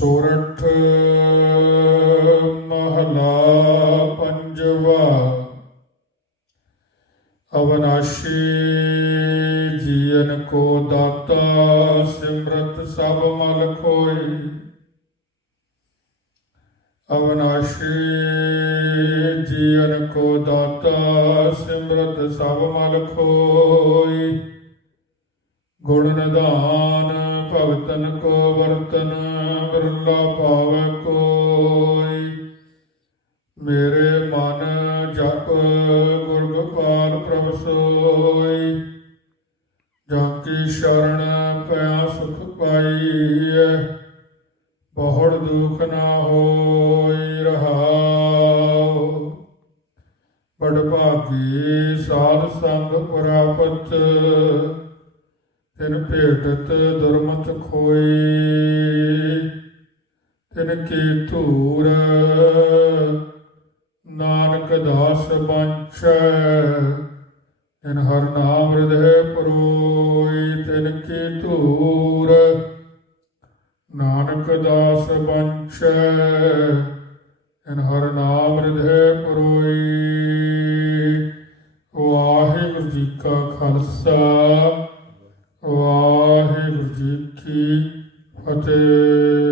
ਸੋਰਠ ਮਹਲਾ ਪੰਜਵਾ। ਅਵਨਾਸ਼ੀ ਜੀਵਨ ਕੋ ਦਾਤਾ ਸਿਮਰਤ ਸਭ ਮਲ ਕੋਈ ਅਵਨਾਸ਼ੀ ਜੀਵਨ ਕੋ ਦਾਤਾ ਸਿਮਰਤ ਸਭ ਮਲ ਖੋਈ। ਗੁਣ ਨਿਧਾਨ ਭਗਤਨ ਕੋ ਵਰਤਨ, ਬਿਰਲਾ ਪਾਵੈ ਕੋਈ। ਮੇਰੇ ਮਨ ਜਪ ਗੁਰ ਗੋਪਾਲ ਪ੍ਰਭ ਸੋਈ। ਜਾਂ ਕੀ ਸ਼ਰਨ ਪਿਆ ਸੁਖ ਪਾਈਐ, ਬਹੁੜ ਦੁਖ ਨਾ ਹੋਈ ਰਹਾਉ। ਬੜ ਭਾਗੀ ਸਾਧ ਸੰਗ ਪ੍ਰਾਪਤ ਤਿਨ ਭੇਟਤ ਦੁਰਮਤ ਖੋਏ। ਤਿਨ ਕੀ ਧੂਰ, ਨਾਨਕ ਦਾਸ ਬੰਚੈ ਤਿਨ ਹਰ ਨਾਮ ਹਿਰਦੈ ਪਰੋਈ ਤਿਨ ਕੀ ਧੂਰ, ਨਾਨਕ ਦਾਸ ਬੰਚੈ ਤਿਨ ਹਰ ਨਾਮ ਹਿਰਦੈ ਪਰੋਈ ਵਾਹਿਗੁਰੂ ਜੀ ਕਾ ਖਾਲਸਾ। ਵਾਹਿਗੁਰੂ ਜੀ ਕੀ ਫਤਿਹ।